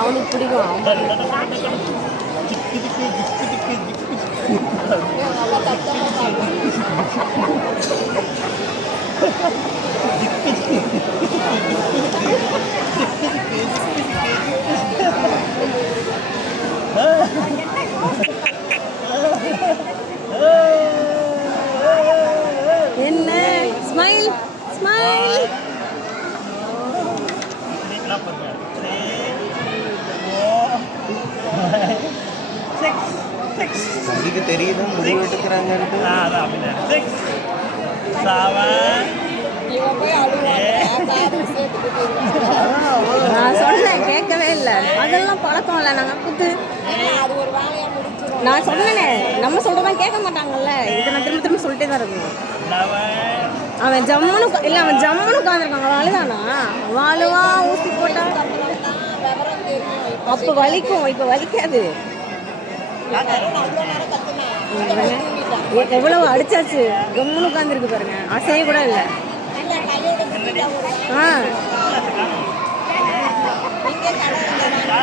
அவனுக்கு பிடிக்கும். என்ன ஸ்மைல் ஸ்மைல். அதுக்கு தெரியுது முடிவு எடுக்கிறாங்க. நான் சொன்னேன் கேட்கவே இல்லை. அதெல்லாம் பழக்கம் இல்லை. நாங்கள் புத்து நான் சொன்னேனே, நம்ம சொல்றதான் கேட்க மாட்டாங்கல்ல. இதை நான் திரும்ப திரும்ப சொல்லிட்டே தான் இருக்கணும். அவன் ஜம்முனு இல்லை, அவன் ஜம்முனு உட்காந்துருக்காங்க. அழுதானா வாழுவா ஊசி போட்டா அப்போ வலிக்கும், இப்போ வலிக்காது. எவ்வளவு அடிச்சாச்சு, கம்முன்னு உட்காந்துருக்கு பாருங்க, அசைய கூட இல்லை.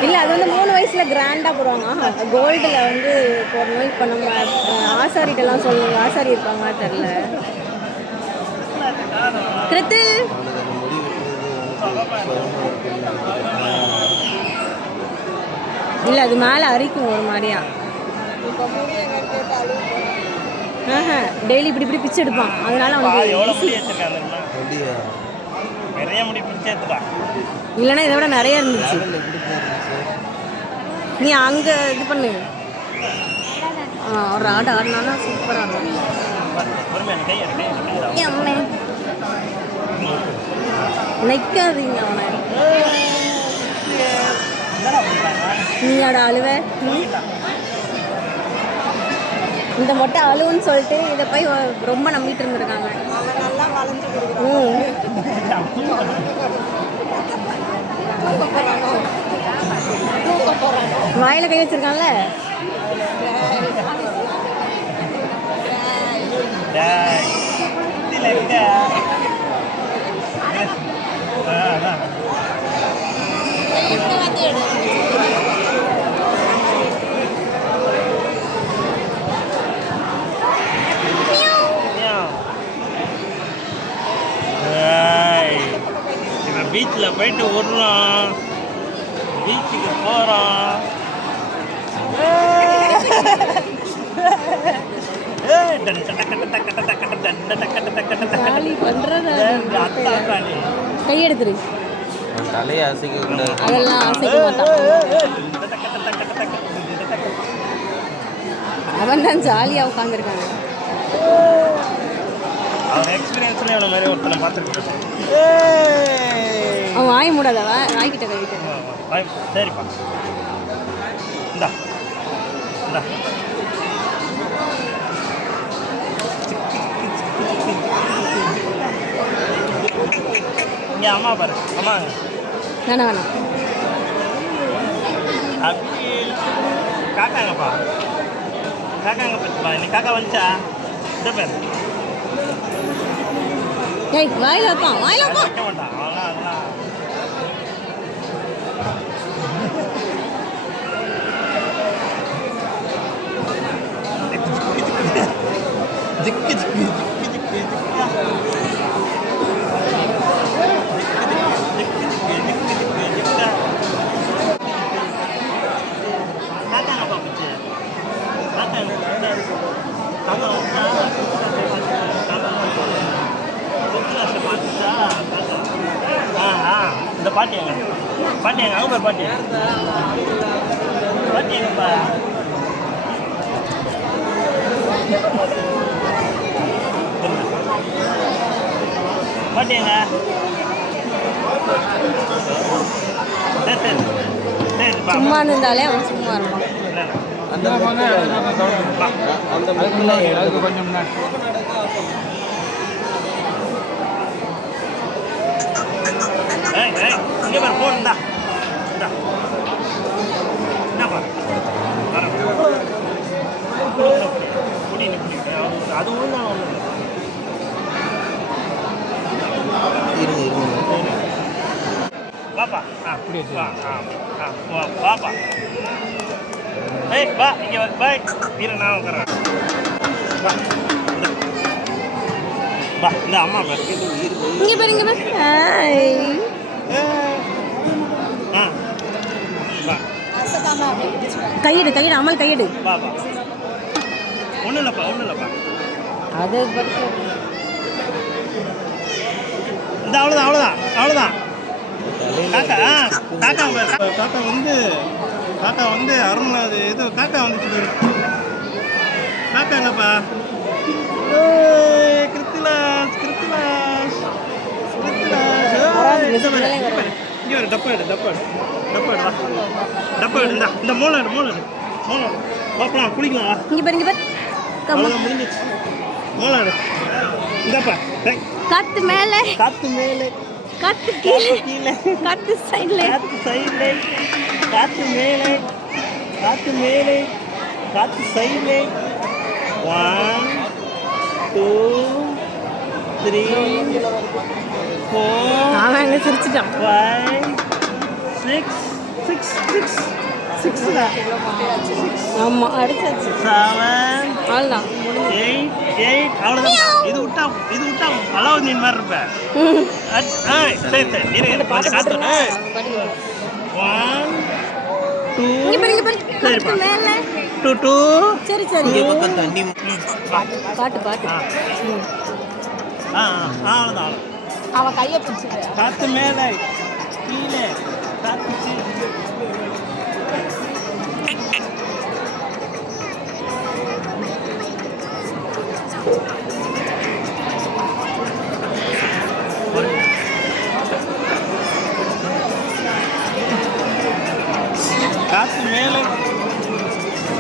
இல்லை அது வந்து 3 வயசுல கிராண்டாக போடுவாங்க. கோல்டில் வந்து போடணும். இப்போ நம்ம ஆசாரிட்டெல்லாம் சொல்லுவாங்க, ஆசாரி இருப்பாங்க தெரில. கிருத்தில் இல்லை, அது மேலே அரிக்கும் ஒரு மாதிரியா. டெய்லி இப்படி இப்படி பிச்சு எடுப்பான். அதனால வந்து இல்லைன்னா இதை விட நிறைய இருந்துச்சு. நீ அங்கே இது பண்ணு. ஒரு ஆடு ஆடினானா சூப்பராக இருக்கும். நிற்காதீங்க அவனை. நீ ஆட அழுவ. இந்த மொட்டை அழுவுன்னு சொல்லிட்டு இதை போய் ரொம்ப நம்பிட்டு இருந்திருக்காங்க. வாயில கை வச்சிருக்கான்ல. பீச்சில் போயிட்டு விடுறோம், பீச்சுக்கு போகிறோம். கையெடுத்துரு. தலையை அசைக்க கூடாது. அதெல்லாம் அசைக்க மாட்டான். அவன் தான் ஜாலியாக உட்காந்துருக்காங்க. அவன் எக்ஸ்பீரியன்ஸ்ல அவனை மாதிரி ஒருத்தனை பார்த்துருக்கேன். அவன் வாய மூடாதவ, வாய்க்கிட்ட கைக்கிட்ட. சரிப்பா, இந்தா இந்தா. இங்கே அம்மா பாரு, அம்மா வேணாம் வேணாம். அப்படி காக்காங்கப்பா, காக்காங்க பச்சுப்பா. இன்னைக்கு காக்கா வந்துச்சா? இந்த பேர் ஏய் வாயில வைப்பான், வாயில வைப்பான். வைக்க மாட்டான் அவனா. அதெல்லாம் ஜிக்கு ஜிக்கு ஜிக்கு ஜிக்கு காக்காங்கப்பா பச்சு, காக்காங்க இந்த பாட்டி எங்க பாட்டி எங்க அவங்க பாட்டி பாட்டி எங்கப்பா? பாட்டி எங்க? சரி சரி சரி. சும்மா இருந்தாலே அவன் சும்மா இருப்பான். அந்த கொஞ்சம் இங்கே பாரு ஃபோன் இருந்தா என்னப்பா குடி அது ஒன்றும் ஒன்றும் பாப்பா ஆ வா வா பாப்பா ஏய் வா இங்கே வா பாய் இரு நான் உட்காரேன் வா வா இந்த அம்மா பாரு இங்கே பாரு இங்கே பாரு ஹாய் ஆ வா கையெடு கையெடு அமல் கையெடு வா வா ஒன்றும் இல்லைப்பா அது படுத்து இந்த அவ்வளோதான் காக்கா வந்து அருணாது இது காக்கா வந்துச்சு காக்கா எங்கப்பா கிருத்திலாஸ் இங்கே ஒரு டப்பா எடு இந்த மூளை பார்க்கலாம் குளிக்கலாம் இங்கே பாரு இங்கே பாரு அவ்வளோதான் முடிஞ்சிச்சு மூளை எடு இந்தாப்பா காத்து மேலே காத்து மேலே காத்து கீழே காத்து சைடில் காத்து மேலே காத்து சைடிலே 1 2 3 4 அவன் அங்கே சிரிச்சிட்டான் 5 6 ஆமாம் அடிச்சாச்சு 7 அவ்வளோதான் 8 அவ்வளோதான் இது விட்டா அலாவுதீன் மாதிரி இருப்பேன் சரி இருங்க கொஞ்சம் காத்து 1 இங்கே பாரு இங்கே பாரு சரிப்பா. காத்து மேலே 2 சரி இங்கே பக்கம் தண்ணி பாட்டு அவ்வளோதான் அவன் கையை பிடிச்சிட்டு காத்து மேலே கீழே காத்து கீழே காத்து மேலே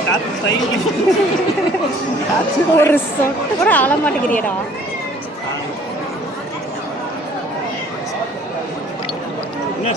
காத்து சைடு ஒரு சொட்டு கூட அழ மாட்டேங்கிறியடா என்ன